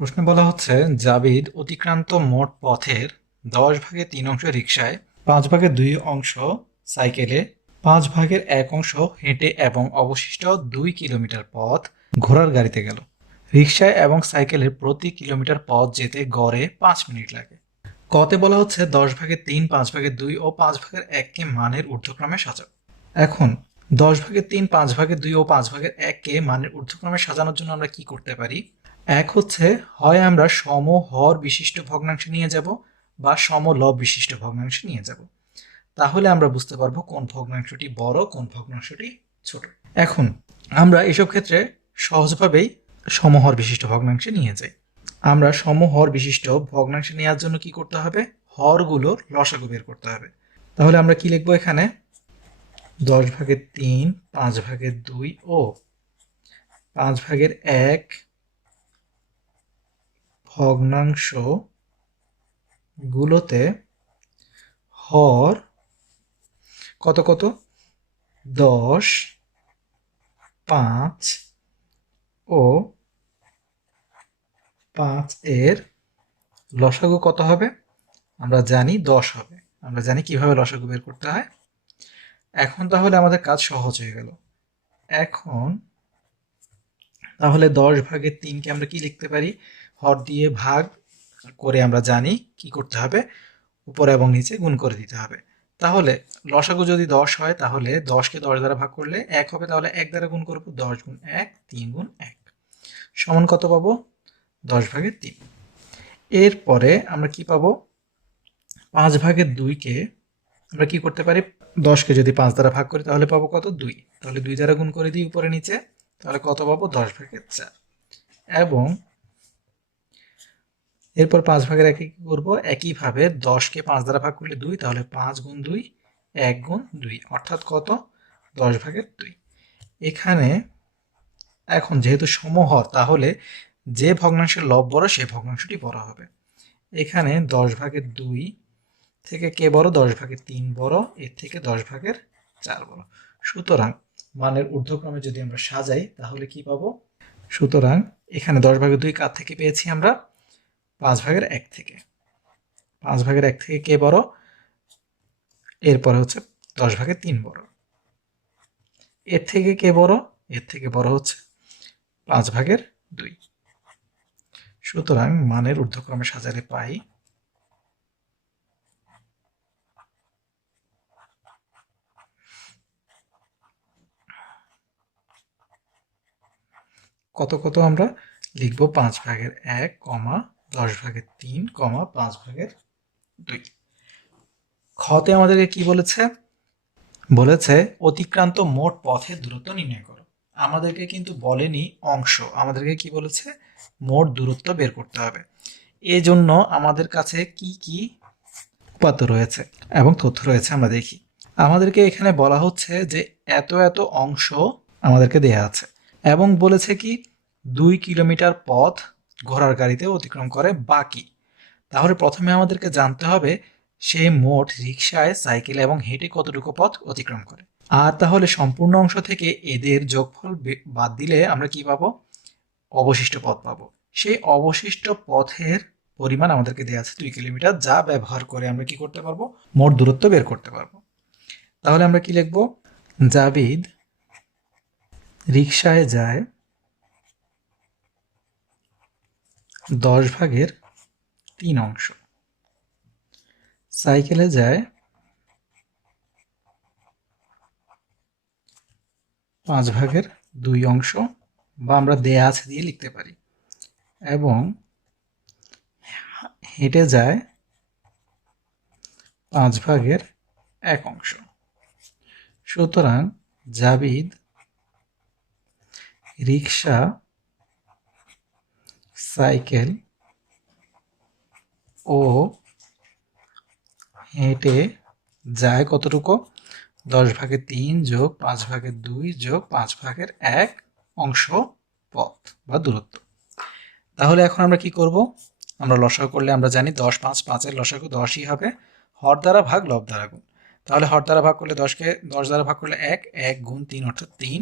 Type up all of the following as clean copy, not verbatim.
প্রশ্নে বলা হচ্ছে জাভিদ অতিক্রান্ত মোট পথের 10 ভাগের 3 অংশ রিকশায়, 5 ভাগের 2 অংশ সাইকেলে, 5 ভাগের 1 অংশ হেঁটে এবং অবশিষ্ট 2 কিলোমিটার পথ ঘোড়ার গাড়িতে গেল। রিকশায় এবং সাইকেলের প্রতি কিলোমিটার পথ যেতে গড়ে 5 মিনিট লাগে। কতে বলা হচ্ছে 10 ভাগের 3, 5 ভাগের 2 ও 5 ভাগের 1কে মানের ঊর্ধ্বক্রমে সাজাও। এখন 10 ভাগের 3, 5 ভাগের 2 ও 5 ভাগের 1কে মানের ঊর্ধ্বক্রমে সাজানোর জন্য আমরা কি করতে পারি? এক হচ্ছে, হয় আমরা সম হর বিশিষ্ট ভগ্নাংশ নিয়ে যাব বা সম লব বিশিষ্ট ভগ্নাংশ নিয়ে যাব। তাহলে আমরা বুঝতে পারবো কোন ভগ্নাংশটি বড়, কোন ভগ্নাংশটি ছোট। এখন আমরা এসব ক্ষেত্রে সহজভাবেই সমহর বিশিষ্ট ভগ্নাংশে নিয়ে যাই। আমরা সমহর বিশিষ্ট ভগ্নাংশে নেওয়ার জন্য কি করতে হবে? হরগুলোর লসাগু বের করতে হবে। তাহলে আমরা কি লিখবো এখানে? 10 ভাগের 3, 5 ভাগের 2 ও 5 ভাগের 1 ভগ্নাংশ গুলোতে হর কত কত? 10, 5 ও 5 এর লসাগু কত হবে? আমরা জানি 10 হবে। আমরা জানি কিভাবে লসাগু বের করতে হয়। এখন তাহলে আমাদের কাজ সহজ হয়ে গেল। এখন তাহলে 10 ভাগের 3কে আমরা কি লিখতে পারি? হর দিয়ে ভাগ করে আমরা জানি কি করতে হবে, উপরে এবং নিচে গুণ করে দিতে হবে। তাহলে লসাগু যদি 10 হয় তাহলে 10কে 10 দ্বারা ভাগ করলে 1 হবে, তাহলে 1 দ্বারা গুণ করব, 10 গুণ 1, 3 গুণ 1 সমান কত পাবো? 10 ভাগের 3। এরপরে আমরা কি পাবো? 5 ভাগের 2কে আমরা কি করতে পারি? 10কে যদি 5 দ্বারা ভাগ করি তাহলে পাবো কত? 2। তাহলে 2 দ্বারা গুণ করে দিই উপরে নিচে, তাহলে কত পাবো? 10 ভাগের 4। এবং এরপর 5 ভাগের 1কে কি করবো? একইভাবে 10কে 5 দ্বারা ভাগ করলে 2, তাহলে 5 গুণ 2, 1 গুণ 2, অর্থাৎ কত? 10 ভাগের 2। এখানে এখন যেহেতু সমহর, তাহলে যে ভগ্নাংশের লব বড় সে ভগ্নাংশটি বড় হবে। এখানে 10 ভাগের 2 থেকে কে বড়? 10 ভাগের 3 বড়, এর থেকে 10 ভাগের 4 বড়। সুতরাং মানের ঊর্ধ্বক্রমে যদি আমরা সাজাই তাহলে কি পাবো? সুতরাং এখানে 10 ভাগের 2 কার থেকে পেয়েছি আমরা? 5 ভাগের 1 থেকে। 5 ভাগের 1 থেকে কে বড়? এরপরে হচ্ছে 10 ভাগের 3 বড়। এর থেকে কে বড়? এর থেকে বড় হচ্ছে 5 ভাগের 2। সুতরাং মানের ঊর্ধ্বক্রমে সাজালে পাই কত কত? আমরা লিখবো 5 ভাগের 1, 10 ভাগের 3, 5 ভাগের 2। খতে আমাদেরকে কি বলেছে? বলেছে অতিক্রান্ত মোট পথের দূরত্ব নির্ণয় করো। আমাদেরকে কিন্তু বলেনি অংশ, আমাদেরকে কি বলেছে? মোট দূরত্ব বের করতে হবে। এজন্য আমাদের কাছে কি কি উপাত্ত রয়েছে এবং তথ্য রয়েছে আমরা দেখি। আমাদেরকে এখানে বলা হচ্ছে যে এত এত অংশ আমাদেরকে দেয়া আছে এবং বলেছে কি 2 কিলোমিটার পথ ঘোড়ার গাড়িতে অতিক্রম করে বাকি। তাহলে প্রথমে আমাদেরকে জানতে হবে সে মোট রিকশায়, সাইকেলে এবং হেঁটে কতটুকু পথ অতিক্রম করে। আর তাহলে সম্পূর্ণ অংশ থেকে এদের যোগফল বাদ দিলে আমরা কি পাবো? অবশিষ্ট পথ পাবো। সেই অবশিষ্ট পথের পরিমাণ আমাদেরকে দেওয়া আছে 2 কিলোমিটার, যা ব্যবহার করে আমরা কি করতে পারবো? মোট দূরত্ব বের করতে পারবো। তাহলে আমরা কি লিখবো? জাভিদ রিকশায় যায় 10 ভাগের 3 অংশ, সাইকেলে যায় 5 ভাগের 2 অংশ, বা আমরা দেয়া আছে দিয়ে লিখতে পারি, এবং হেঁটে যায় 5 ভাগের 1 অংশ। সুতরাং জাভিদ রিকশা, সাইকেল ও হেঁটে যায় কতটুকু? 10 ভাগের 3 যোগ 5 ভাগের 2 যোগ 5 ভাগের 1 অংশ পথ বা দূরত্ব। তাহলে এখন আমরা কি করব? আমরা লসাগু করলে আমরা জানি 10, 5, 5-এর লসাগু 10ই হবে। হর দ্বারা ভাগ, লব দ্বারা গুণ। তাহলে হর দ্বারা ভাগ করলে 10কে 10 দ্বারা ভাগ করলে 1, 1 গুণ 3 অর্থাৎ 3।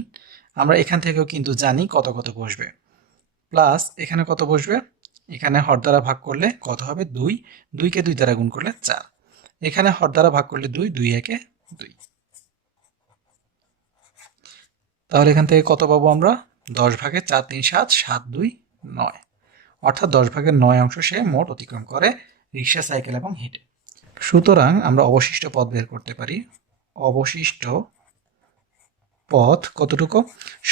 আমরা এখান থেকেও কিন্তু জানি কত কত বসবে। প্লাস এখানে কত বসবে? এখানে হর দ্বারা ভাগ করলে কত হবে 2, 2কে 2 দ্বারা গুণ করলে 4, এখানে হর দ্বারা ভাগ করলে 2, 2 একে 2। তাহলে এখান থেকে কত পাবো আমরা? 10 ভাগে 4 3 7, 7 2 9, অর্থাৎ 10 ভাগের 9 অংশ সে মোট অতিক্রম করে রিক্সা, সাইকেল এবং হেঁটে। সুতরাং আমরা অবশিষ্ট পথ বের করতে পারি। অবশিষ্ট পথ কতটুকু?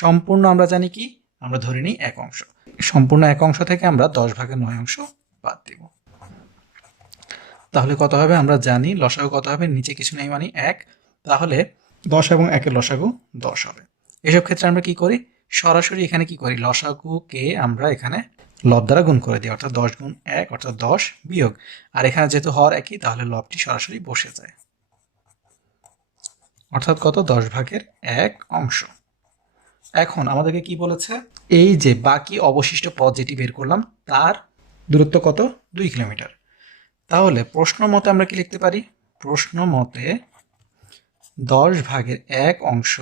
সম্পূর্ণ আমরা জানি কি, আমরা ধরে নিই 1 অংশ। সম্পূর্ণ 1 অংশ থেকে আমরা 10 ভাগের 9 অংশ বাদ দিব। তাহলে কত হবে? আমরা জানি লসাগু কত হবে, নিচে কিছু নেই মানে 1, তাহলে 10 এবং 1 এর লসাগু 10 হবে। এসব ক্ষেত্রে আমরা কি করি? সরাসরি এখানে কি করি, লসাগুকে আমরা এখানে লব দ্বারা গুণ করে দিই, অর্থাৎ 10 গুণ 1 অর্থাৎ 10 বিয়োগ, আর এখানে যেহেতু হর একই তাহলে লবটি সরাসরি বসে যায়, অর্থাৎ কত? 10 ভাগের 1 অংশ। এখন আমাদেরকে কি বলেছে? এই যে বাকি অবশিষ্ট পথ যেটি বের করলাম তার দূরত্ব কত? 2 কিলোমিটার। তাহলে প্রশ্ন মতে আমরা কি লিখতে পারি? প্রশ্ন মতে 10 ভাগের 1 অংশ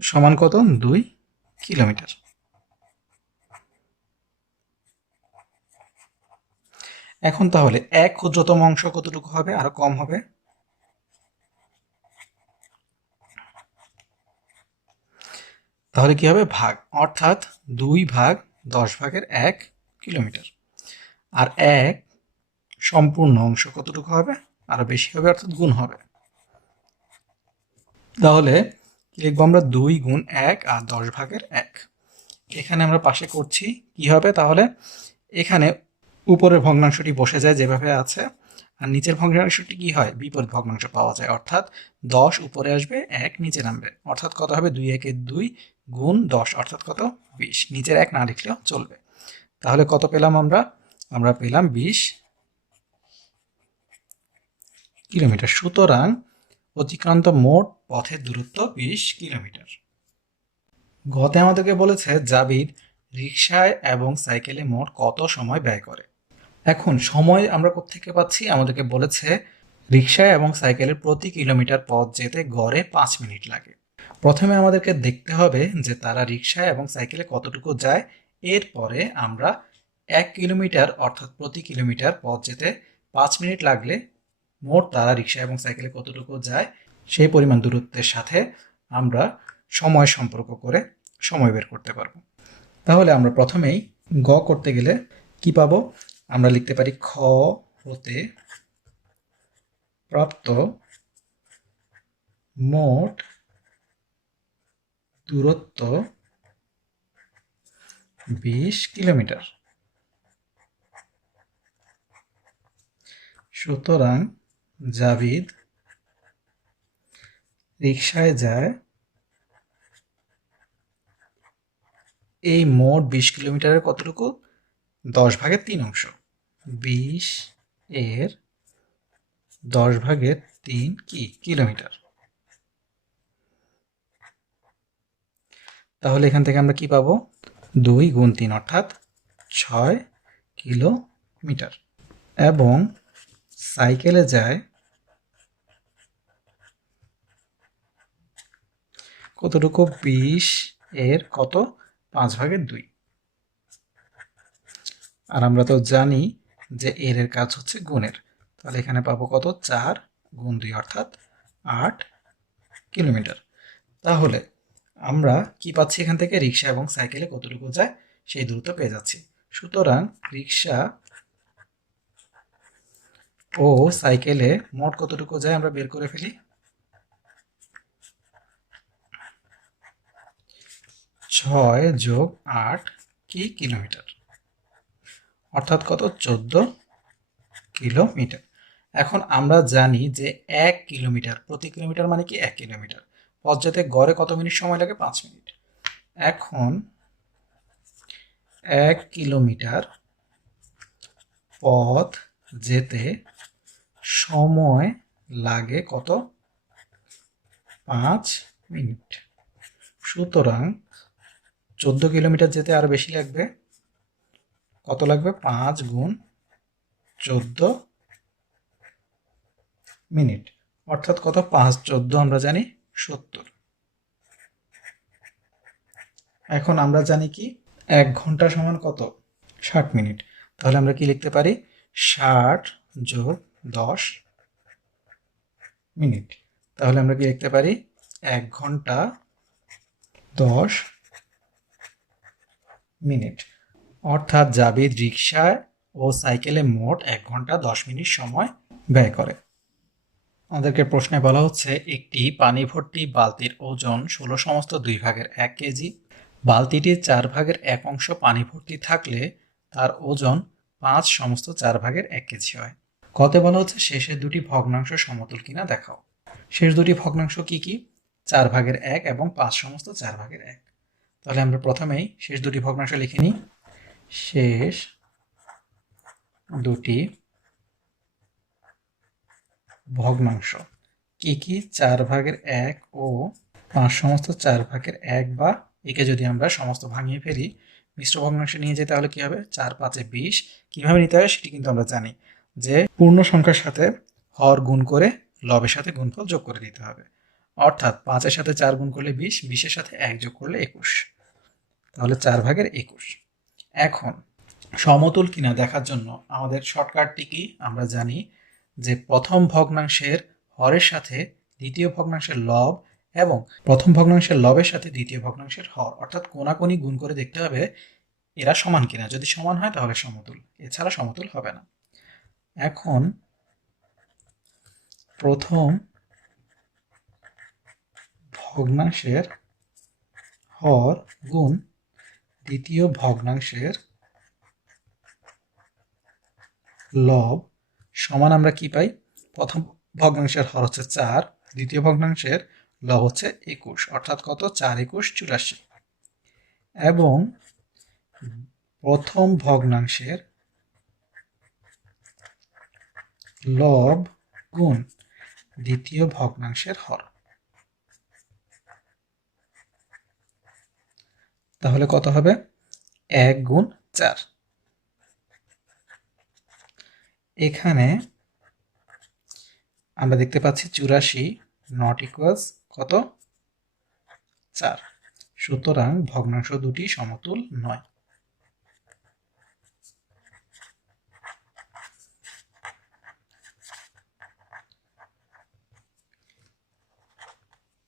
সমান কত? 2 কিলোমিটার। এখন তাহলে 1 ক্ষুদ্রতম অংশ কতটুকু হবে? আরো কম হবে। তাহলে কি হবে? ভাগ, অর্থাৎ 2 ভাগ 10 ভাগের 1 কিলোমিটার। আর 1 সম্পূর্ণ অংশ কতটুকু হবে? আরো বেশি হবে, অর্থাৎ গুণ হবে। তাহলে লিখবো আমরা 2 গুণ 1 আর 10 ভাগের 1। এখানে আমরা পাশে করছি, কি হবে তাহলে? এখানে উপরের ভগ্নাংশটি বসে যায় যেভাবে আছে, আর নিচের ভগ্নাংশটি কি হয়? বিপরীত ভগ্নাংশ পাওয়া যায়, অর্থাৎ 10 উপরে আসবে, 1 নিচে নামবে, অর্থাৎ কত হবে? 2 একে 2 গুণ 10, অর্থাৎ কত? 20। নিচের 1 না লিখলেও চলবে। তাহলে কত পেলাম আমরা? আমরা পেলাম 20 কিলোমিটার। সুতরাং অতিক্রান্ত মোট পথের দূরত্ব 20 কিলোমিটার। গতে আমাদেরকে বলেছে জাবির রিকশায় এবং সাইকেলে মোট কত সময় ব্যয় করে। এখন সময় আমরা কোত্থেকে পাচ্ছি? আমাদেরকে বলেছে রিকশায় এবং সাইকেলের প্রতি কিলোমিটার পথ যেতে গড়ে 5 মিনিট লাগে। প্রথমে আমাদেরকে দেখতে হবে যে তারা রিকশায় এবং সাইকেলে কতটুকু যায়, এরপরে আমরা 1 কিলোমিটার অর্থাৎ প্রতি কিলোমিটার পথ যেতে 5 মিনিট লাগলে মোট তারা রিকশা এবং সাইকেলে কতটুকু যায় সেই পরিমাণ দূরত্বের সাথে আমরা সময় সম্পর্ক করে সময় বের করতে পারবো। তাহলে আমরা প্রথমেই গ করতে গেলে কি পাবো? আমরা লিখতে পারি খ হতে প্রাপ্ত মোট দূরত্ব 20 কিলোমিটার। সুতরাং জাভিদ রিকশায় যায় এই মোট 20 কিলোমিটারের কতটুকু? 10 ভাগের 3 অংশ। 20 এর 10 ভাগের 3 কি কিলোমিটার। তাহলে এখান থেকে আমরা কি পাবো? 2 গুণ 3 অর্থাৎ 6 কিলোমিটার। এবং সাইকেলে যায় কতটুকু? 20 এর কত? 5 ভাগের 2। আর আমরা তো জানি যে এর কাজ হচ্ছে গুণের, তাহলে এখানে পাবো কত? 4 গুণ 2 অর্থাৎ 8 কিলোমিটার। তাহলে আমরা কি পাচ্ছি এখান থেকে? রিক্সা এবং সাইকেলে কতটুকু যায় সেই দূরত্ব পেয়ে যাচ্ছি। সুতরাং রিক্সা ও সাইকেলে মোট কতটুকু যায় আমরা বের করে ফেলি। 6 যোগ 8 কি কিলোমিটার, অর্থাৎ কত? 14 কিলোমিটার। এখন আমরা জানি যে 1 কিলোমিটার প্রতি কিলোমিটার মানে কি 1 কিলোমিটার পথ যেতে গড়ে কত মিনিট সময় লাগে? 5 মিনিট। এখন 1 কিলোমিটার পথ যেতে সময় লাগে কত? 5 মিনিট। সুতরাং 14 কিলোমিটার যেতে আরো বেশি লাগবে। কত লাগবে? 5 গুণ 14 মিনিট, অর্থাৎ কত? 5 14 আমরা জানি 70। এখন আমরা জানি কি 1 ঘন্টা সমান কত? 60 মিনিট। তাহলে আমরা কি লিখতে পারি? 60 যোগ 10 মিনিট। তাহলে আমরা কি লিখতে পারি? 1 ঘন্টা 10 মিনিট। অর্থাৎ জাবেদ রিকশায় ও সাইকেলে মোট 1 ঘন্টা 10 মিনিট সময় ব্যয় করে। আমাদেরকে প্রশ্নে বলা হচ্ছে একটি পানি ভর্তি বালতির ওজন 16 সমস্ত 2 ভাগের 1 কেজি। বালতিটির 4 ভাগের 1 অংশ পানি ভর্তি থাকলে তার ওজন 5 সমস্ত 4 ভাগের 1 কেজি হয়। কতে বলা হচ্ছে শেষের দুটি ভগ্নাংশ সমতুল কিনা দেখাও। শেষ দুটি ভগ্নাংশ কি কি? 4 ভাগের 1 এবং 5 সমস্ত 4 ভাগের 1। তাহলে আমরা প্রথমেই শেষ দুটি ভগ্নাংশ লিখে নিই। শেষ দুটি ভগ্নাংশ কি কি? 4 ভাগের 1 ও 5 সমস্ত 4 ভাগের 1, বা একে যদি আমরা সমস্ত ভাঙিয়ে ফেলি মিশ্র ভগ্নাংশে নিয়ে যাই তাহলে কি হবে? 4 5 20। কিভাবে নিতে হয় সেটি কিন্তু আমরা জানি, যে পূর্ণ সংখ্যার সাথে হর গুণ করে লবের সাথে গুণফল যোগ করে দিতে হবে। অর্থাৎ 5-এর সাথে 4 গুণ করলে 20, 20-এর সাথে 1 যোগ করলে 21। তাহলে 4 ভাগের 21। এখন সমতুল কিনা দেখার জন্য আমাদের শর্টকাটটি কি? আমরা জানি যে প্রথম ভগ্নাংশের হরের সাথে দ্বিতীয় ভগ্নাংশের লব এবং প্রথম ভগ্নাংশের লবের সাথে দ্বিতীয় ভগ্নাংশের হর, অর্থাৎ কোনাকুনি গুণ করে দেখতে হবে এরা সমান কিনা। যদি সমান হয় তাহলে সমতুল, এছাড়া সমতুল হবে না। এখন প্রথম ভগ্নাংশের হর গুণ দ্বিতীয় ভগ্নাংশের লব সমান আমরা কি পাই? প্রথম ভগ্নাংশের হর হচ্ছে 4, দ্বিতীয় ভগ্নাংশের লব হচ্ছে 21, অর্থাৎ কত? 4 21 84। এবং প্রথম ভগ্নাংশের লব গুণ দ্বিতীয় ভগ্নাংশের হর, তাহলে কত হবে? 1 গুণ 4। এখানে আমরা দেখতে পাচ্ছি 84 নট ইকুয়ালস কত? 4। সুতরাং ভগ্নাংশ দুটি সমতুল নয়।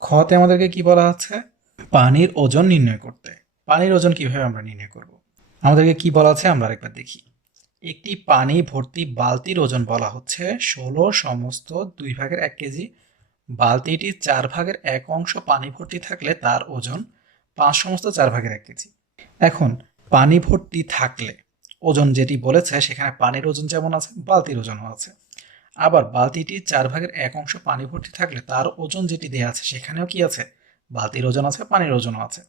খতে আমাদেরকে কি বলা আছে? পানির ওজন নির্ণয় করতে। পানির ওজন কিভাবে আমরা নির্ণয় করব? আমাদেরকে কি বলা আছে আমরা আরেকবার দেখি। একটি পানি ভর্তি বালতির ওজন বলা হচ্ছে 16 সমস্ত 2 ভাগের 1 কেজি। বালতিটির 4 ভাগের 1 অংশ পানি ভর্তি থাকলে তার ওজন 5 সমস্ত 4 ভাগের 1 কেজি। এখন পানি ভর্তি থাকলে ওজন যেটি বলেছে সেখানে পানির ওজন যেমন আছে বালতির ওজনও আছে। আবার বালতিটির 4 ভাগের 1 অংশ পানি ভর্তি থাকলে তার ওজন যেটি দেয়া আছে সেখানেও কি আছে? বালতির ওজন আছে, পানির ওজনও আছে।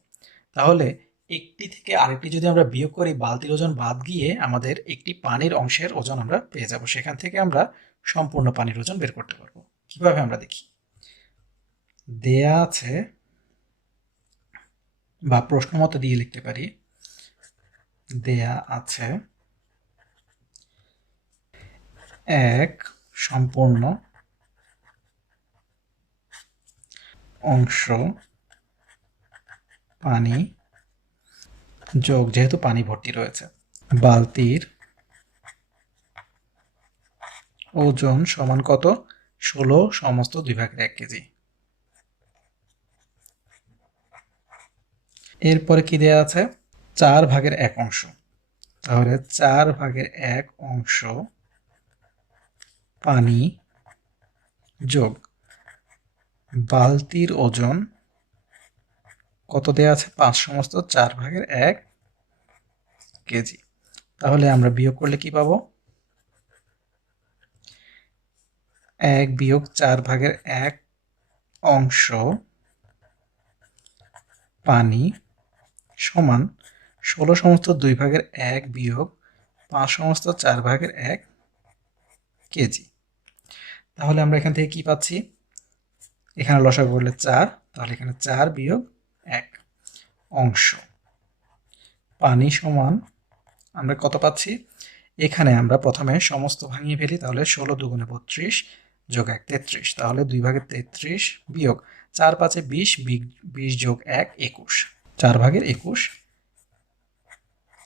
তাহলে একটি থেকে আরেকটি যদি আমরা বিয়োগ করি, বালতির ওজন বাদ গিয়ে আমাদের একটি পানির অংশের ওজন আমরা পেয়ে যাব। সেখান থেকে আমরা সম্পূর্ণ পানির ওজন বের করতে পারবো। কিভাবে আমরা দেখি। দেয়া আছে বা প্রশ্ন মতো দিয়ে লিখতে পারি, দেয়া আছে এক সম্পূর্ণ অংশ পানি যোগ, যেহেতু পানি ভর্তি রয়েছে, বালতির ওজন সমান কত? 16 সমস্ত 2 ভাগের 1 কেজি। এরপরে কি দেয়া আছে? 4 ভাগের 1 অংশ। তাহলে 4 ভাগের 1 অংশ পানি যোগ বালতির ওজন কত দেয়া আছে? 5 সমস্ত 4 ভাগের 1 কেজি। তাহলে আমরা বিয়োগ করলে কি পাবো? 1 বিয়োগ 4 ভাগের 1 অংশ পানি সমান 16 সমস্ত 2 ভাগের 1 বিয়োগ 5 সমস্ত 4 ভাগের 1 কেজি। তাহলে আমরা এখান থেকে কি পাচ্ছি? এখানে লসাগু করলে 4, তাহলে এখানে 4 বিয়োগ 1 অংশ পানি সমান আমরা কত পাচ্ছি? এখানে আমরা প্রথমে সমস্ত ভাঙিয়ে ফেলি, তাহলে 16 দুগুণে 32 যোগ 1 33। তাহলে 2 ভাগের 33 বিয়োগ 4 5 20, 20 যোগ 1 21, 4 ভাগের 21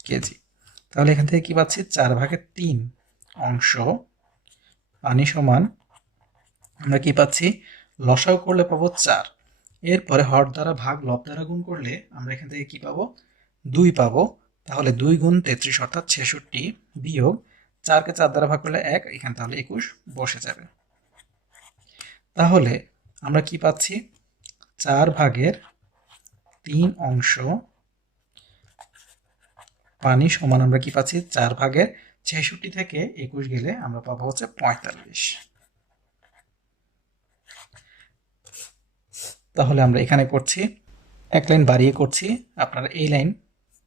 কেজি। তাহলে এখান থেকে কি পাচ্ছি, 4/3 অংশ পানি সমান, আমরা কি পাচ্ছি, লসাগু করলে পাবো 4। এরপরে হর দ্বারা ভাগ লব দ্বারা গুণ করলে আমরা এখান থেকে কি পাবো, 2 পাবো। তাহলে 2 গুণ 33 অর্থাৎ 66 বিয়োগ 4কে 4 দ্বারা ভাগ করলে 1, এখানে তাহলে 21 বসে যাবে। তাহলে আমরা কি পাচ্ছি, 4/3 অংশ পানি সমান, আমরা কি পাচ্ছি, 4/66 থেকে 21 গেলে আমরা পাবো হচ্ছে 45। তাহলে আমরা এখানে করছি, এক লাইন বাড়িয়ে করছি, আপনারা এই লাইন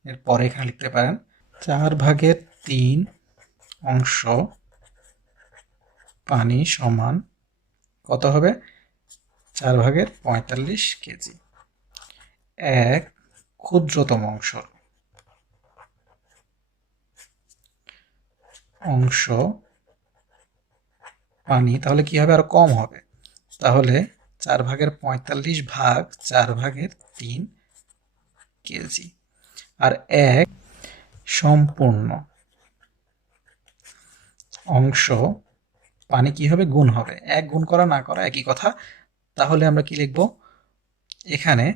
এর পরে এখানে লিখতে পারেন 4/3 অংশ পানি সমান কত হবে, 4/45 কেজি। এক ক্ষুদ্রতম অংশ পানি, তাহলে কি হবে, আরো কম হবে। তাহলে 4/45 ভাগ 4/3 কেজি। আর এক সম্পূর্ণ অংশ পানি কি হবে, গুণ হবে, এক গুণ করা না করা একই কথা। তাহলে আমরা কি লিখব, এখানে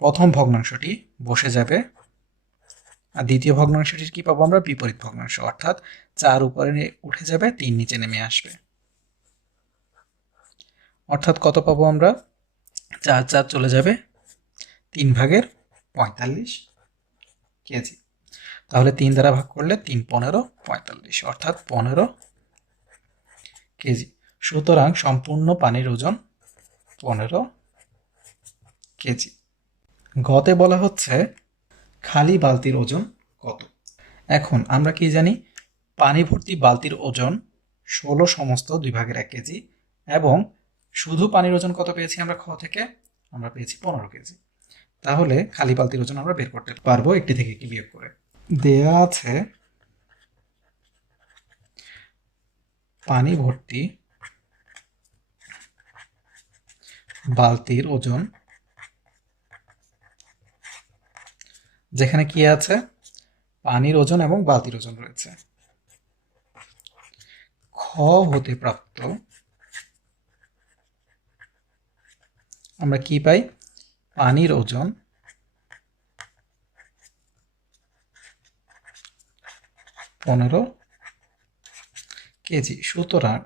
প্রথম ভগ্নাংশটি বসে যাবে, আর দ্বিতীয় ভগ্নাংশটির কি পাবো আমরা, বিপরীত ভগ্নাংশ, অর্থাৎ 4 উপরে উঠে যাবে, 3 নিচে নেমে আসবে। অর্থাৎ কত পাবো আমরা, 4 4 চলে যাবে, 3/45 কেজি। তাহলে 3 দ্বারা ভাগ করলে 3 15 45, অর্থাৎ 15 কেজি। সুতরাং সম্পূর্ণ পানির ওজন 15 কেজি। গতে বলা হচ্ছে খালি বালতির ওজন কত। এখন আমরা কি জানি, পানি ভর্তি বালতির ওজন 16 সমস্ত 2/1 কেজি, এবং শুধু পানির ওজন কত পেয়েছি আমরা, খ থেকে আমরা পেয়েছি 15 কেজি। তাহলে খালি বালতির ওজন আমরা বের করতে পারবো একটি থেকে কি বিয়োগ করে। দেয়া আছে পানি ভর্তি বালতির ওজন, যেখানে কি আছে, পানির ওজন এবং বালতির ওজন রয়েছে। খ হতে প্রাপ্ত আমরা কি পাই, পানির ওজন পনেরো কেজি। সুতরাং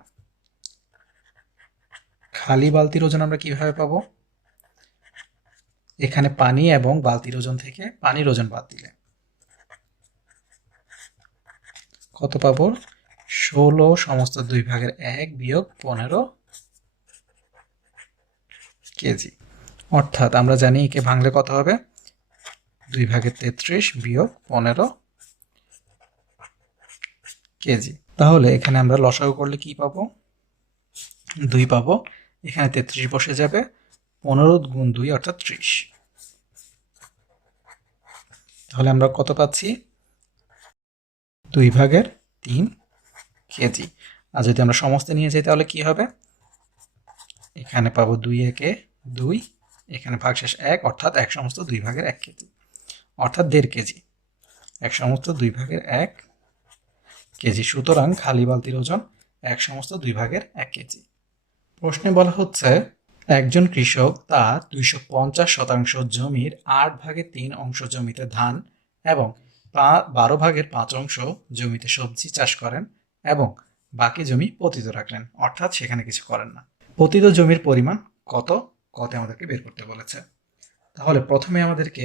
খালি বালতির ওজন আমরা কিভাবে পাবো, এখানে পানি এবং বালতির ওজন থেকে পানির ওজন বাদ দিলে কত পাবো, 16 সমস্ত 2/1 বিয়োগ 15 কেজি। অর্থাৎ আমরা জানি একে ভাঙলে কত হবে, 2/33 বিয়োগ 15 কেজি। তাহলে এখানে আমরা লসাগু করলে কি পাবো, 2 পাবো, এখানে 33 বসে যাবে, 15 গুণ 2 অর্থাৎ 30। তাহলে আমরা কত পাচ্ছি, 2/3 কেজি। আর যদি আমরা সমস্ত নিয়ে যাই তাহলে কি হবে, এখানে পাবো 2 একে 2, এখানে ভাগশেষ 1, অর্থাৎ 1 সমস্ত 2/1 কেজি, অর্থাৎ 1.5 কেজি, 1 সমস্ত 2/1 কেজি। সুতরাং খালি বালতির ওজন 1 সমস্ত 2/1 কেজি। প্রশ্নে বলা হচ্ছে একজন কৃষক তার 250 জমির 8/3 অংশ জমিতে ধান এবং 12/5 অংশ জমিতে সবজি চাষ করেন এবং বাকি জমি পতিত রাখলেন, অর্থাৎ সেখানে কিছু করেন না। পতিত জমির পরিমাণ কত, কত আমাদেরকে বের করতে বলেছে। তাহলে প্রথমে আমাদেরকে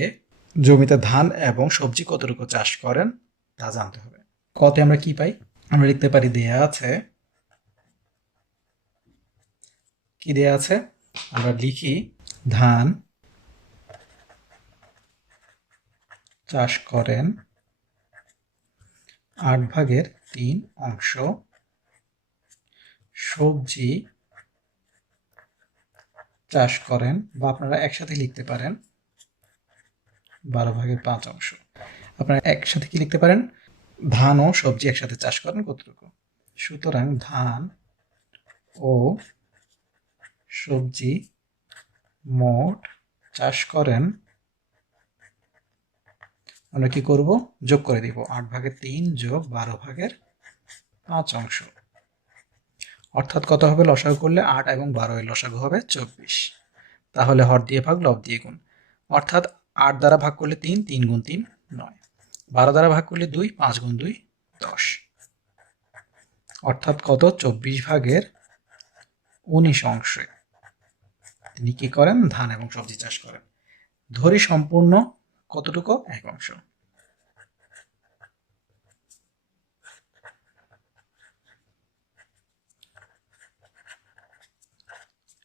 জমিতে ধান এবং সবজি কতটুকু চাষ করেন তা জানতে হবে। কতে আমরা কি পাই, আমরা লিখতে পারি, দেয়া আছে, কি দেয়া আছে, আমরা লিখি ধান চাষ করেন 8/3 অংশ, সবজি চাষ করেন, বা আপনারা একসাথে লিখতে পারেন 12/5 অংশ। আপনারা একসাথে কি লিখতে পারেন, ধান ও সবজি একসাথে চাষ করেন কতটুকু। সুতরাং ধান ও সবজি মোট চাষ করেন আমরা কি করব, যোগ করে দিব 8/3 যোগ 12/5 অর্থাৎ কত হবে, লসাগু করলে 8 এবং 12 এর লসাগু হবে 24। তাহলে হর দিয়ে ভাগ লব দিয়ে গুণ, অর্থাৎ 8 দ্বারা ভাগ করলে 3, 3 গুণ 3 9, 12 দ্বারা ভাগ করলে 2, 5 গুণ 2 10, অর্থাৎ কত, 24/19 তিনি কি করেন, ধান এবং সবজি চাষ করেন। ধরি সম্পূর্ণ কতটুকু,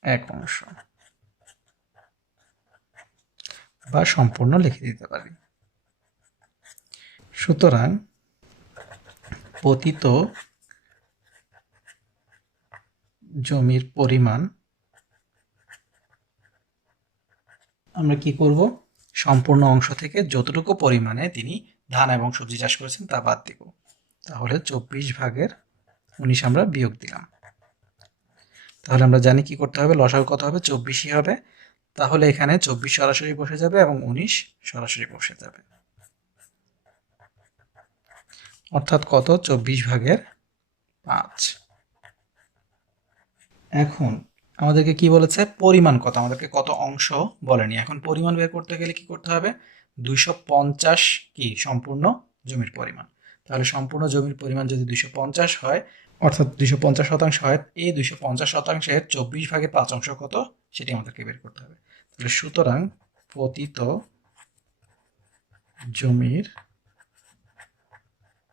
1 বা সম্পূর্ণ লিখে দিতে পারি। সুতরাং পতিত জমির পরিমাণ আমরা কি করব, সম্পূর্ণ অংশ থেকে যতটুকু পরিমাণে তিনি ধান এবং সবজি চাষ করেছেন তা বাদ দিব। তাহলে 24/19 আমরা বিয়োগ দিলাম। তাহলে আমরা জানি কি করতে হবে, লসাগু কত হবে, 24ই হবে। তাহলে এখানে 24 সরাসরি বসে যাবে এবং 19 সরাসরি বসে যাবে, অর্থাৎ কত, 24/5। এখন আমাদেরকে কি বলেছে, পরিমাণ কত, আমাদেরকে কত অংশ বলেনি। এখন পরিমাণ বের করতে গেলে কি করতে হবে, 250 কি সম্পূর্ণ জমির পরিমাণ। তাহলে সম্পূর্ণ জমির পরিমাণ যদি 250 হয়, অর্থাৎ 250% হয়, এই 250%-এর 24/5 কত সেটি আমাদেরকে বের করতে হবে। তাহলে সুতরাং পতিত জমির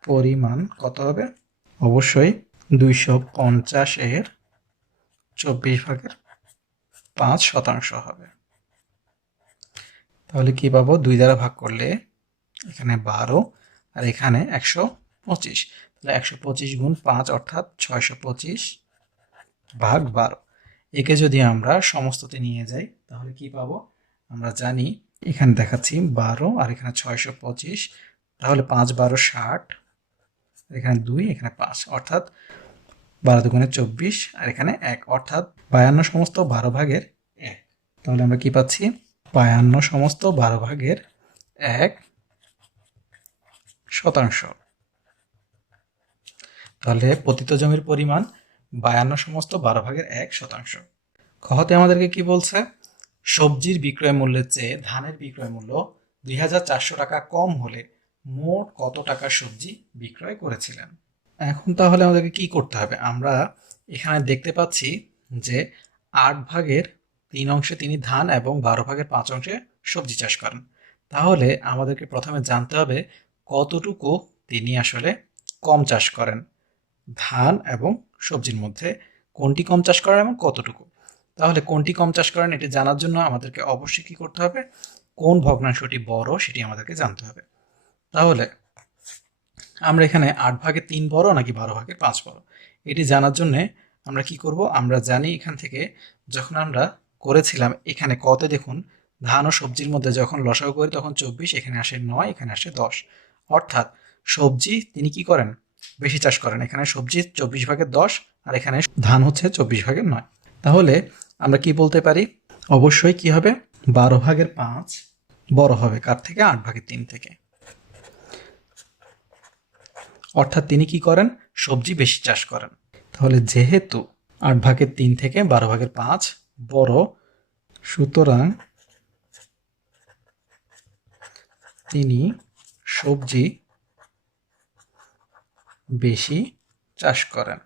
পরিমাণ কত হবে, অবশ্যই 250-এর 24/5 হবে। তাহলে কি পাবো, 2 দ্বারা ভাগ করলে এখানে 12 আর এখানে 125, তাহলে 125 গুণ 5 অর্থাৎ 625/12। একে যদি আমরা সমস্ততে নিয়ে যাই তাহলে কি পাবো, আমরা জানি এখানে দেখাচ্ছি 12 আর এখানে 625, তাহলে 5 12 60, এখানে 2 এখানে 5, অর্থাৎ 12 দুগুণে 24 আর এখানে 1, অর্থাৎ 52 সমস্ত 12/1। তাহলে আমরা কি পাচ্ছি, 52 সমস্ত 12/1 তাহলে পতিত জমির পরিমাণ 52 সমস্ত 12/1। খতে আমাদেরকে কি বলছে, সবজির বিক্রয় মূল্যের চেয়ে ধানের বিক্রয় মূল্য 2400 টাকা কম হলে মোট কত টাকার সবজি বিক্রয় করেছিলেন। এখন তাহলে আমাদেরকে কি করতে হবে, আমরা এখানে দেখতে পাচ্ছি যে 8/3 তিনি ধান এবং 12/5 সবজি চাষ করেন। তাহলে আমাদেরকে প্রথমে জানতে হবে কতটুকু তিনি আসলে কম চাষ করেন, ধান এবং সবজির মধ্যে কোনটি কম চাষ করেন এবং কতটুকু। তাহলে কোনটি কম চাষ করেন এটি জানার জন্য আমাদেরকে অবশ্যই কি করতে হবে, কোন ভগ্নাংশটি বড় সেটি আমাদেরকে জানতে হবে। তাহলে আমরা এখানে 8/3 বড় নাকি 12/5 বড় এটি জানার জন্য আমরা কি করব, আমরা জানি এখান থেকে যখন আমরা করেছিলাম এখানে কতে দেখুন, ধান ও সবজির মধ্যে যখন লসাগু করি তখন 24, এখানে আসে 9, এখানে আসে 10, অর্থাৎ সবজি তিনি কি করেন, বেশি চাষ করেন। এখানে সবজি 24/10 আর এখানে ধান হচ্ছে 24/9। তাহলে আমরা কি বলতে পারি, অবশ্যই কি হবে, 12/5 বড় হবে কার থেকে, 8/3 থেকে। অর্থাৎ তিনি কি করেন, সবজি বেশি চাষ করেন। তাহলে যেহেতু 8/3 থেকে 12/5 বড়, সুতরাং তিনি সবজি বেশি চাষ করেন।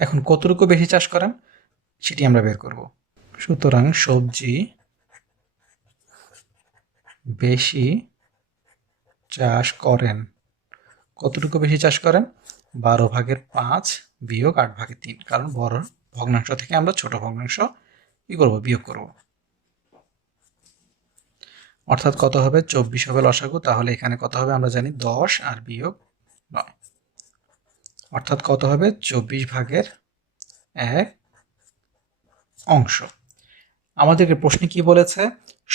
এখন কতটুকু বেশি চাষ করেন সেটি আমরা বের করব। সুতরাং সবজি বেশি চাষ করেন, কতটুকু বেশি চাষ করেন, 12/5 বিয়োগ 8/3, কারণ বড় ভগ্নাংশ থেকে আমরা ছোট ভগ্নাংশ কি করব, বিয়োগ করব। অর্থাৎ কত হবে, 24 হবে লসাগু। তাহলে এখানে কত হবে আমরা জানি, 10 আর বিয়োগ 9, অর্থাৎ কত হবে, 24/1। আমাদেরকে প্রশ্নে কি বলেছে,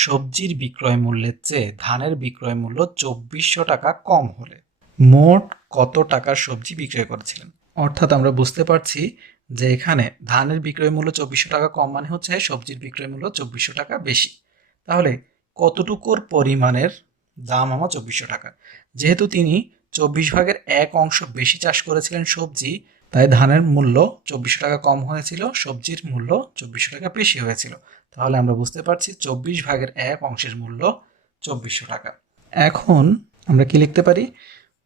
সবজির বিক্রয় মূল্যের চেয়ে ধানের বিক্রয় মূল্য 2400 টাকা কম হলে মোট কত টাকার সবজি বিক্রয় করেছিলেন। অর্থাৎ আমরা বুঝতে পারছি যে এখানে ধানের বিক্রয় মূল্য 2400 টাকা কম মানে হচ্ছে সবজির বিক্রয় মূল্য 2400 টাকা বেশি। তাহলে কতটুকুর পরিমাণের দাম আমার 2400 টাকা। যেহেতু তিনি 1/24 অংশ বেশি চাষ করেছিলেন সবজি, তাই ধানের মূল্য 2400 টাকা কম হয়েছিল, সবজির মূল্য 2400 টাকা বেশি হয়েছিল। তাহলে আমরা বুঝতে পারছি 1/24 অংশের মূল্য 2400 টাকা। এখন আমরা কি লিখতে পারি?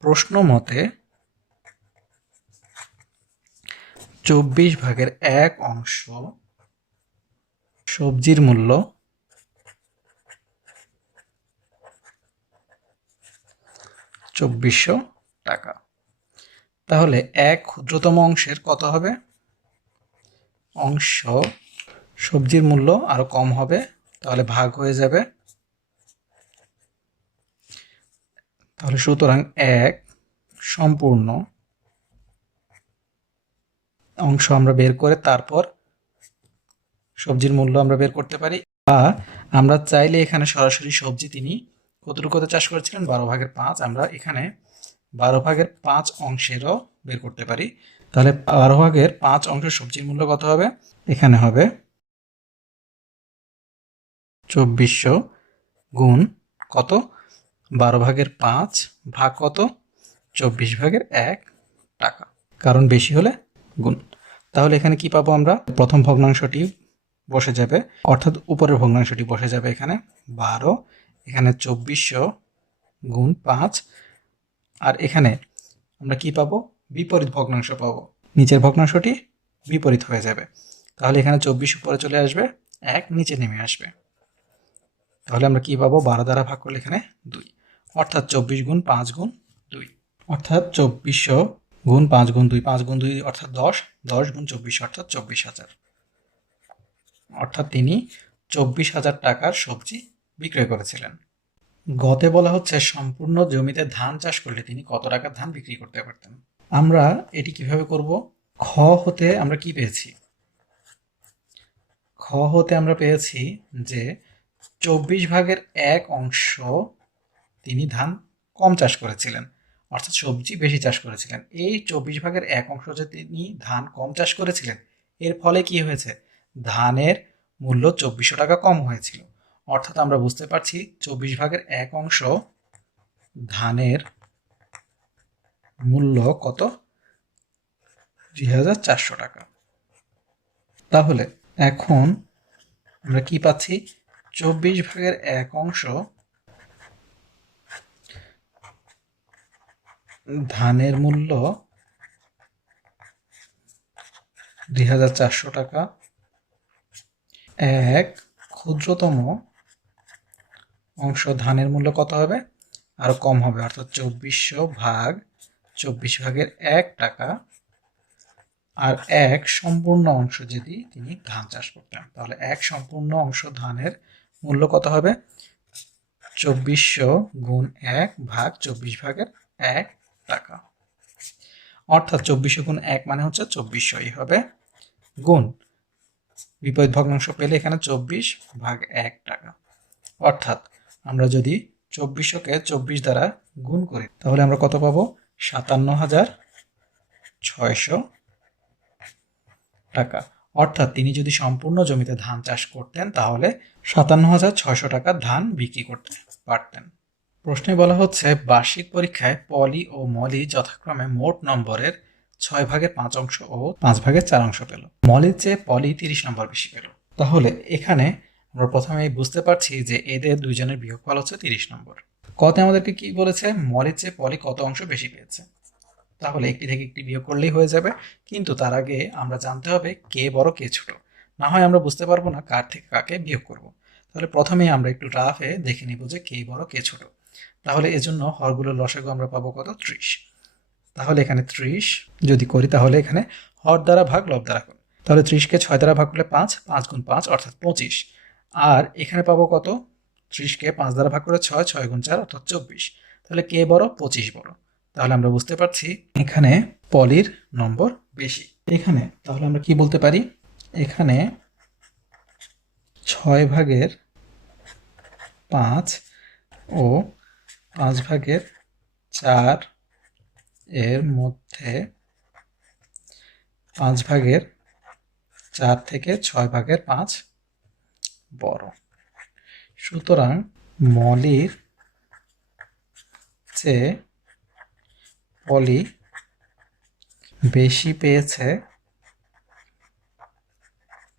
প্রশ্ন মতে 1/24 অংশ সবজির মূল্য 2400 টাকা। তাহলে এক ক্ষুদ্রতম অংশের কত হবে? অংশ সবজির মূল্য আরো কম হবে, তাহলে ভাগ হয়ে যাবে। তাহলে সুতরাং এক সম্পূর্ণ অংশ আমরা বের করে তারপর সবজির মূল্য আমরা বের করতে পারি, বা আমরা চাইলে এখানে সরাসরি সবজি তিনি কতটুকুতে চাষ করেছিলেন 12/5, আমরা এখানে 12/5 অংশেরও বের করতে পারি। তাহলে 12/5 অংশের সবজির মূল্য কত হবে? এখানে হবে 2400 গুণ কত? 12/5 ভাগ কত? 1/24 টাকা, কারণ বেশি হলে গুণ। তাহলে এখানে কি পাবো আমরা? প্রথম ভগ্নাংশটি বসে যাবে, অর্থাৎ উপরের ভগ্নাংশটি বসে যাবে এখানে 12, এখানে 2400 গুণ 5, আর এখানে আমরা কি পাবো? বিপরীত ভগ্নাংশ পাবো, নিচের ভগ্নাংশটি বিপরীত হয়ে যাবে। তাহলে এখানে 24 উপরে চলে আসবে, 1 নিচে নেমে আসবে। তাহলে আমরা কি পাবো? 12 দ্বারা ভাগ করলে এখানে 2, অর্থাৎ 24 গুণ 5 গুণ 2, অর্থাৎ 2400 গুণ 5 গুণ 2, 5 গুণ 2 অর্থাৎ 10, 10 গুণ 24 অর্থাৎ 24,000, অর্থাৎ তিনি 24,000 টাকার সবজি বিক্রয় করেছিলেন। গতে বলা হচ্ছে সম্পূর্ণ জমিতে ধান চাষ করলে তিনি কত টাকার ধান বিক্রি করতে পারতেন। আমরা এটি কিভাবে করব? খ হতে আমরা কি পেয়েছি? খ হতে আমরা পেয়েছি যে 1/24 অংশ তিনি ধান কম চাষ করেছিলেন, অর্থাৎ সবজি বেশি চাষ করেছিলেন। এই 1/24 অংশ যে তিনি ধান কম চাষ করেছিলেন, এর ফলে কি হয়েছে? ধানের মূল্য 2400 টাকা কম হয়েছিল। অর্থাৎ আমরা বুঝতে পারছি 1/24 অংশ ধানের মূল্য কত? 2400 টাকা। তাহলে এখন আমরা কি পাচ্ছি? 1/24 অংশ ধানের মূল্য 2400 টাকা। এক ক্ষুদ্রতম অংশ ধানের মূল্য কত হবে? আরো কম হবে, অর্থাৎ 2400 ভাগ 1/24 টাকা। আর এক সম্পূর্ণ অংশ যদি তিনি ধান চাষ করতেন, তাহলে এক সম্পূর্ণ অংশ ধানের মূল্য কত হবে? 2400 গুণ 1 ভাগ 1/24 টাকা, অর্থাৎ 2400 গুণ 1 মানে হচ্ছে 2400 হবে, গুণ বিপরীত ভগ্নাংশ পেলে এখানে 24/1 টাকা। অর্থাৎ আমরা যদি 2400-কে 24 দ্বারা গুণ করি তাহলে আমরা কত পাবো? 57,600 টাকা। অর্থাৎ তিনি যদি সম্পূর্ণ জমিতে ধান চাষ করতেন তাহলে 57,600 টাকার ধান বিক্রি করতে পারতেন। প্রশ্নে বলা হচ্ছে বার্ষিক পরীক্ষায় পলি ও মলি যথাক্রমে মোট নম্বরের 6/5 অংশ ও 5/4 অংশ পেল। মলির চেয়ে পলি 30 নম্বর বেশি পেল। তাহলে এখানে আমরা প্রথমে বুঝতে পারছি যে এদের দুইজনের বিয়োগফল হচ্ছে 30 নম্বর। কতে আমাদেরকে কি বলেছে? মলির চেয়ে পলি কত অংশ বেশি পেয়েছে। তাহলে একটি থেকে একটি বিয়োগ করলেই হয়ে যাবে, কিন্তু তার আগে আমরা জানতে হবে কে বড় কে ছোট, না হয় আমরা বুঝতে পারবো না কার থেকে কাকে বিয়োগ করব। তাহলে প্রথমেই আমরা একটু রাফে দেখে নিব যে কে বড় কে ছোট। তাহলে এজন্য হরগুলোর লসাগু আমরা পাবো কত? 30। তাহলে এখানে 30 যদি করি তাহলে এখানে হর দ্বারা ভাগ লব দ্বারা গুণ, তাহলে 30-কে 6 দ্বারা ভাগ করলে 5, 5 গুণ 5 অর্থাৎ 25। আর এখানে পাবো কত? 30-কে 5 দ্বারা ভাগ করে 6, 6 গুণ 4 অর্থাৎ 24। তাহলে কে বড়? 25 বড়। তাহলে আমরা বুঝতে পারছি এখানে পলির নম্বর বেশি। এখানে তাহলে আমরা কি বলতে পারি? এখানে 6/5 ও 5/4 এর মধ্যে 5/4 থেকে 6/5 বড়। সুতরাং মলির চেয়ে পলি বেশি পেয়েছে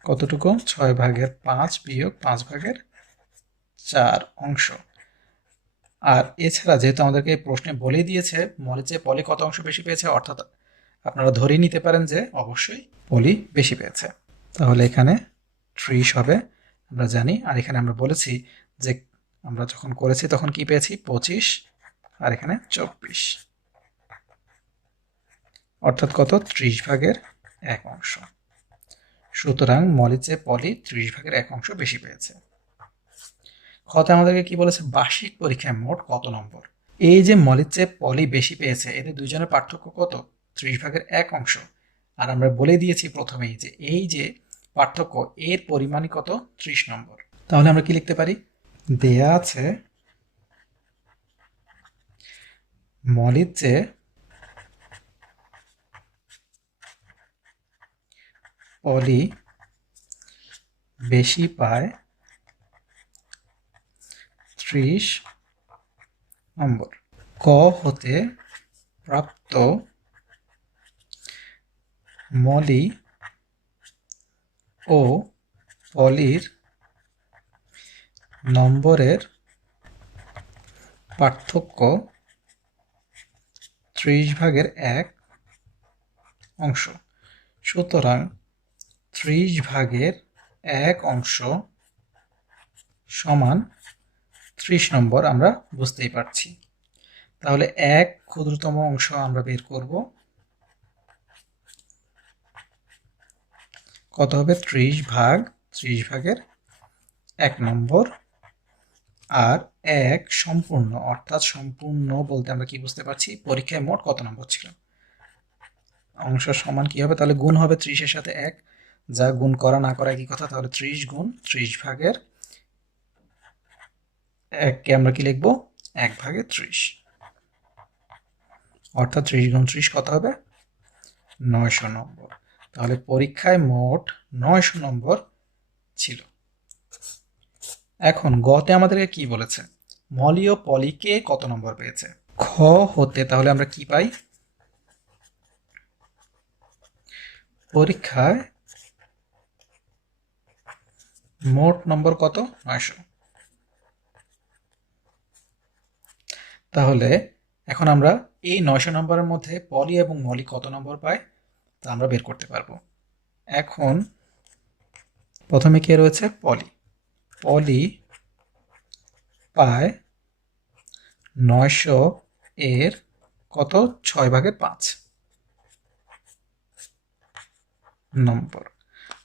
কতটুকু? 6/5 বিয়োগ 5/4 অংশ। আর এছাড়া যেহেতু আমাদেরকে এই প্রশ্নে বলেই দিয়েছে মলির চেয়ে পলি কত অংশ বেশি পেয়েছে, অর্থাৎ আপনারা ধরেই নিতে পারেন যে অবশ্যই পলি বেশি পেয়েছে। তাহলে এখানে 30 হবে, আমরা জানি। আর এখানে আমরা বলেছি যে আমরা যখন করেছি তখন কি পেয়েছি? 25, আর এখানে 24, অর্থাৎ কত? 30/1 অংশ। সুতরাং মলির চেয়ে পলি 30/1 অংশ বেশি পেয়েছে। খতে আমাদেরকে কি বলেছে? বার্ষিক পরীক্ষায় মোট কত নম্বর? এই যে মলির চেয়ে পলি বেশি পেয়েছে, এদের দুজনের পার্থক্য কত? 30/1 অংশ। আর আমরা বলে দিয়েছি প্রথমেই যে এই যে পার্থক্য এর পরিমাণই কত? 30 নম্বর। তাহলে আমরা কি লিখতে পারি? দেয়া আছে মলির চেয়ে পলি বেশি পায় 30 নম্বর। ক হতে প্রাপ্ত মলি ও পলির নম্বরের পার্থক্য 30/1 অংশ। সুতরাং 30/1 অংশ সমান 30 নম্বর আমরা বুঝতেই পারছি। তাহলে এক ক্ষুদ্রতম অংশ আমরা বের করব, কত হবে? 30/30/1 নম্বর। আর এক সম্পূর্ণ, অর্থাৎ সম্পূর্ণ বলতে আমরা কি বুঝতে পারছি? পরীক্ষায় মোট কত নম্বর ছিল। অংশ সমান কি হবে? তাহলে গুণ হবে 30-এর সাথে 1, যা গুণ করা না করা একই কথা। তাহলে 30 গুণ 30/1 কে আমরা কি লিখবো? 1/30, অর্থাৎ 30 গুণ 30 কত হবে? 900 নম্বর। তাহলে পরীক্ষায় মোট 900 নম্বর ছিল। এখন গতে আমাদেরকে কি বলেছে? মলি ও পলি কে কত নম্বর পেয়েছে? খ হতে তাহলে আমরা কি পাই? পরীক্ষায় মোট নম্বর কত? 900। তাহলে এখন আমরা এই 900 নম্বরের মধ্যে পলি এবং মলি কত নম্বর পায় তা আমরা বের করতে পারবো। এখন প্রথমে কে রয়েছে? পলি। পলি পায় 900 এর কত? 6/5 নম্বর,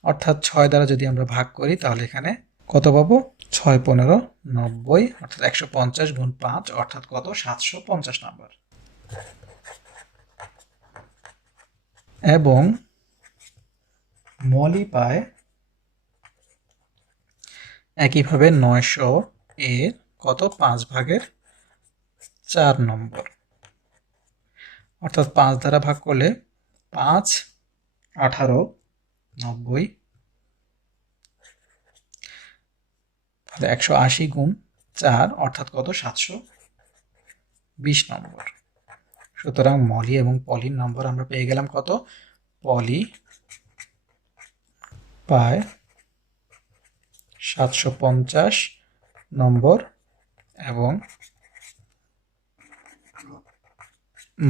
অর্থাৎ 6 দ্বারা যদি আমরা ভাগ করি তাহলে এখানে কত পাবো? 6×15=90, অর্থাৎ 150 গুণ 5, অর্থাৎ কত? 750 নম্বর। এবং মলি পায় একইভাবে 900 এর কত? 5/4 নম্বর, অর্থাৎ 5 দ্বারা ভাগ করলে 5 18 90, তাহলে 180 গুণ 4, অর্থাৎ কত? 720 নম্বর। সুতরাং মলি এবং পলির নম্বর আমরা পেয়ে গেলাম কত? পলি পায় 750 নম্বর এবং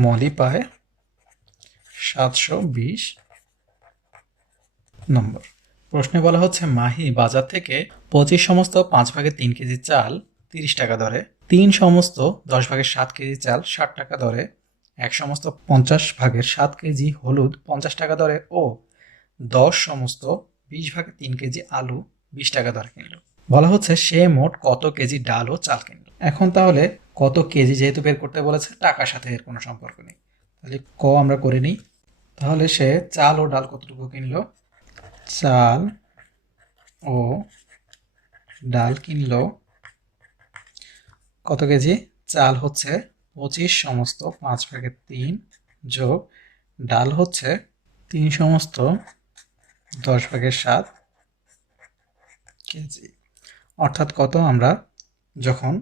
মলি পায় 720 নম্বর। প্রশ্নে বলা হচ্ছে মাহি বাজার থেকে 25 সমস্ত 5/3 কেজি চাল 30 টাকা দরে, 3 সমস্ত 10/7 কেজি চাল 60 টাকা দরে, 1 সমস্ত 50/7 কেজি হলুদ 50 টাকা দরে ও 10 সমস্ত 20/3 কেজি আলু 20 টাকা দরে কিনলো। বলা হচ্ছে সে মোট কত কেজি ডাল ও চাল কিনলো। এখন তাহলে কত কেজি যেহেতু বের করতে বলেছে, টাকার সাথে এর কোনো সম্পর্ক নেই, তাহলে ক আমরা করে নিই। তাহলে সে চাল ও ডাল কতটুকু কিনলো? চাল ও ডাল কিনলো কত কেজি? চাল হচ্ছে 25 সমস্ত 5/3 যোগ ডাল হচ্ছে 3 সমস্ত 10/7 কেজি, অর্থাৎ কত? আমরা যখন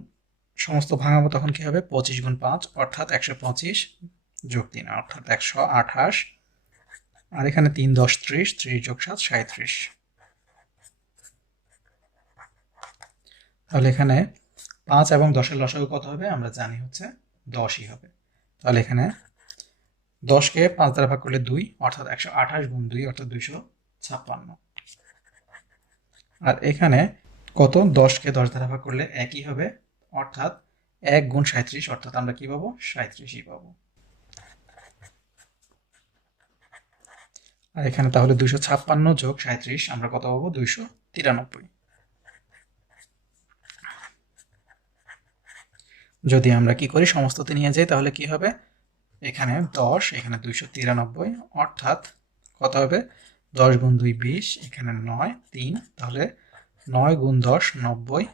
সমস্ত ভাঙাবো তখন কি হবে 25 গুণ 5 অর্থাৎ 125 যোগ 3 অর্থাৎ 128। আর এখানে 3 10 30, 30 যোগ 7 37। তাহলে এখানে 5 এবং 10-এর লসাগু কত হবে আমরা জানি হচ্ছে 10ই হবে। তাহলে এখানে 10কে 5 দ্বারা ভাগ করলে 2 অর্থাৎ 128 গুণ 2 অর্থাৎ 256। আর এখানে কত 10কে 10 দ্বারা ভাগ করলে একই হবে অর্থাৎ 1 গুণ 37 অর্থাৎ আমরা কি পাবো 37ই পাবো। আর এখানে তাহলে 256 যোগ 37 আমরা কত পাবো 293। যদি আমরা কি করি সমস্ততে নিয়ে যাই তাহলে কি হবে এখানে 10 এখানে 293 অর্থাৎ কত হবে 10 গুণ 2 20 এখানে 9 3 তাহলে 9 গুণ 10 90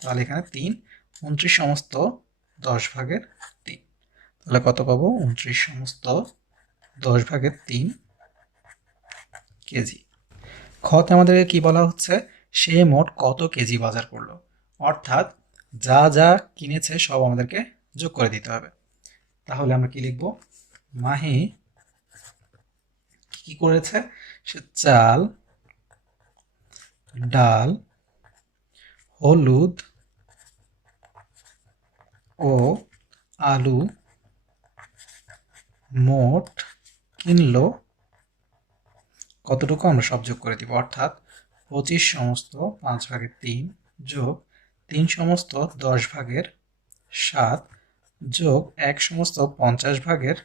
তাহলে এখানে 3 29 সমস্ত 10 ভাগের 3 তাহলে কত পাবো 29 সমস্ত 10 ভাগের 3 কেজি। খতে আমাদেরকে কি বলা হচ্ছে সে মোট কত কেজি বাজার করলো অর্থাৎ যা যা কিনেছে সব আমাদেরকে যোগ করে দিতে হবে। তাহলে আমরা কি লিখব মাহি কি করেছে সে চাল ডাল হলুদ ও আলু মোট কিনলো কতটুকু আমরা সব যোগ করে দিব অর্থাৎ 25 সমস্ত 5 ভাগের 3 যোগ 3 সমস্ত 10 ভাগের 7 যোগ 1 সমস্ত 50 ভাগের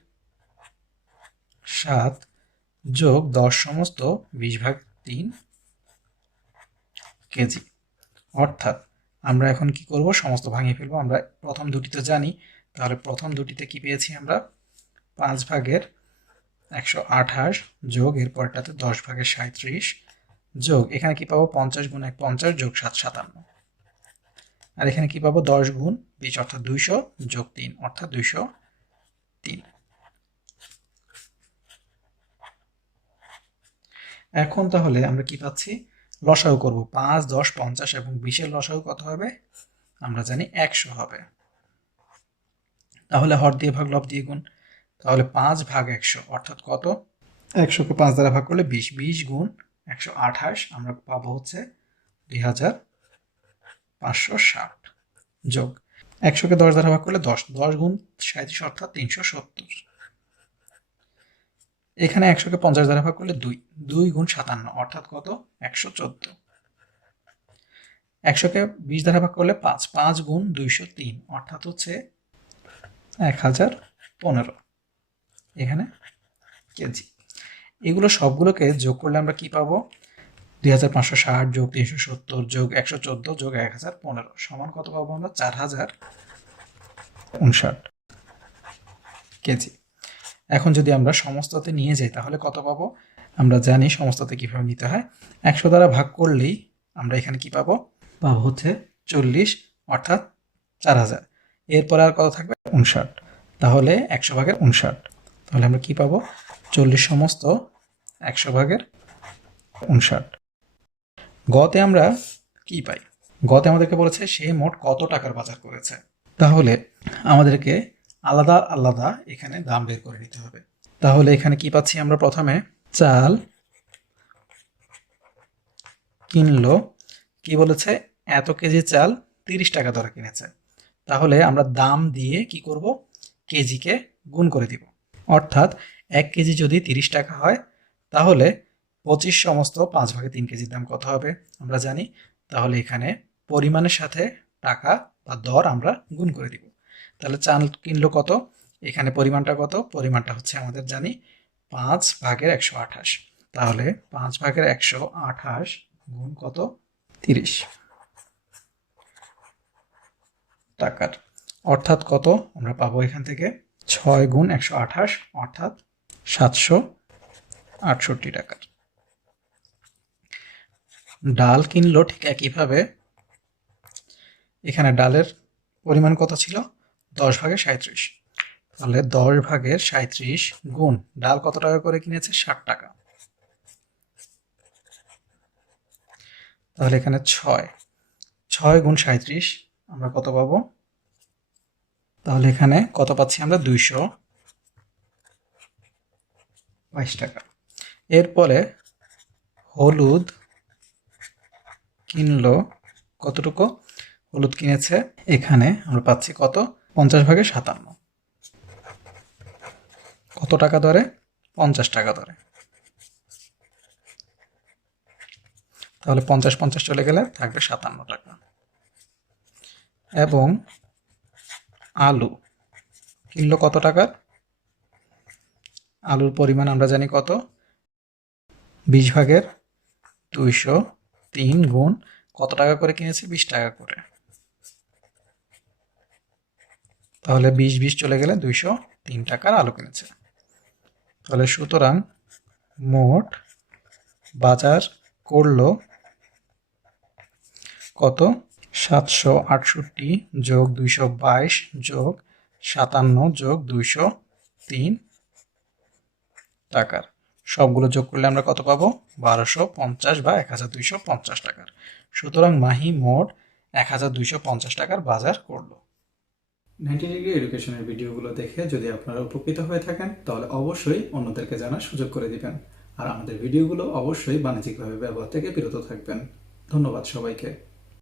7 যোগ 10 সমস্ত 20 ভাগ 3 কেজি। অর্থাৎ আমরা এখন কি করব সমস্ত ভাঙিয়ে ফেলবো। আমরা প্রথম দুটি তো জানি, তাহলে প্রথম দুটিতে কি পেয়েছি আমরা 5 ভাগের 128 যোগ এরপরটাতে 10 ভাগের 37 যোগ এখানে কি পাবো 50 গুণ 1 50 যোগ 7 57। আর এখানে কি পাবো 10 গুণ 20 অর্থাৎ 200 যোগ 3 অর্থাৎ 203। এখন তাহলে আমরা কি পাচ্ছি লসাগু করব 5 10 50 এবং 20 এর লসাগু কত হবে আমরা জানি 100 হবে। তাহলে হর দিয়ে ভাগ লব দিয়ে গুণ, তাহলে 5 ভাগ 100 অর্থাৎ কত 100কে 5 দ্বারা ভাগ করলে 20 20 গুণ 128 আমরা পাবো হচ্ছে 2560 যোগ 100কে 10 দ্বারা ভাগ করলে 10 10 গুণ 37 অর্থাৎ 370। এখানে 100কে 50 দ্বারা ভাগ করলে 2 2 গুণ 57 অর্থাৎ কত 114। 100কে 20 দ্বারা ভাগ করলে 5 5 গুণ 203 অর্থাৎ হচ্ছে 1015 এখানে কেজি। এগুলো সবগুলোকে যোগ করলে আমরা কি পাবো 2560 যোগ 370 যোগ 114 যোগ 1015 সমান কত পাবো আমরা 4059 কেজি। এখন যদি আমরা সমস্ততে নিয়ে যাই তাহলে কত পাবো আমরা জানি সমস্ততে কিভাবে নিতে হয় 100 দ্বারা ভাগ করলেই আমরা এখানে কি পাবো পাবো হচ্ছে 40 অর্থাৎ 4000। এরপর আর কত থাকবে 59, তাহলে 100 ভাগের 59, তাহলে আমরা কি পাবো 40 সমস্ত 100 ভাগের 59। গতে আমরা কি পাই গতে আমাদেরকে বলেছে সে মোট কত টাকার বাজার করেছে, তাহলে আমাদেরকে আলাদা আলাদা এখানে দাম বের করে নিতে হবে। তাহলে এখানে কি পাচ্ছি আমরা প্রথমে চাল কিনলো কি বলেছে এত কেজি চাল 30 টাকা দরে কিনেছে, তাহলে আমরা দাম দিয়ে কি করব কেজিকে গুণ করে দিব অর্থাৎ 1 কেজি যদি 30 টাকা হয় তাহলে 25 সমস্ত 5 ভাগে 3 কেজির দাম কত হবে আমরা জানি। তাহলে এখানে পরিমাণের সাথে টাকা বা দর আমরা গুণ করে দিব। তাহলে চাল কিনলো কত এখানে পরিমাণটা কত পরিমাণটা হচ্ছে আমাদের জানি 5 ভাগের 128, তাহলে 5 ভাগের 128 গুণ কত 30 টাকার অর্থাৎ কত আমরা পাবো এখান থেকে 6 গুণ 128 অর্থাৎ 768 টাকার। ডাল কিনলো ঠিক একইভাবে এখানে ডালের পরিমাণ কত ছিল 10 ভাগের 37, তাহলে 10 ভাগের 37 গুণ ডাল কত টাকা করে কিনেছে 60 টাকা, তাহলে এখানে 6 গুণ 37 আমরা কত পাবো? তাহলে এখানে কত পাচ্ছি আমরা? 222 টাকা। এরপরে হলুদ কিনলো কতটুকু? হলুদ কিনেছে, এখানে আমরা পাচ্ছি কত? 50/57। কত টাকা ধরে? 50 টাকা ধরে। তাহলে 50 চলে গেলে থাকবে 57 টাকা। এবং আলু কিনলো কত টাকার? আলুর পরিমাণ আমরা জানি কত? 20/203 গুণ কত টাকা করে কিনেছে? 20 টাকা করে। তাহলে 20 চলে গেলে 203 টাকার আলু কিনেছে। তাহলে সুতরাং মোট বাজার করলো কত? 768 যোগ 222 যোগ 57 যোগ 203 টাকার। সবগুলো যোগ করলে আমরা কত পাবো? 1250 বা 1250 টাকার। সুতরাং মাহি মোট 1250 টাকার বাজার করলো। 90 ডিগ্রি এডুকেশনের ভিডিওগুলো দেখে যদি আপনারা উপকৃত হয়ে থাকেন তাহলে অবশ্যই অন্যদেরকে জানার সুযোগ করে দিবেন। আর আমাদের ভিডিওগুলো অবশ্যই বাণিজ্যিকভাবে ব্যবহার থেকে বিরত থাকবেন। ধন্যবাদ সবাইকে।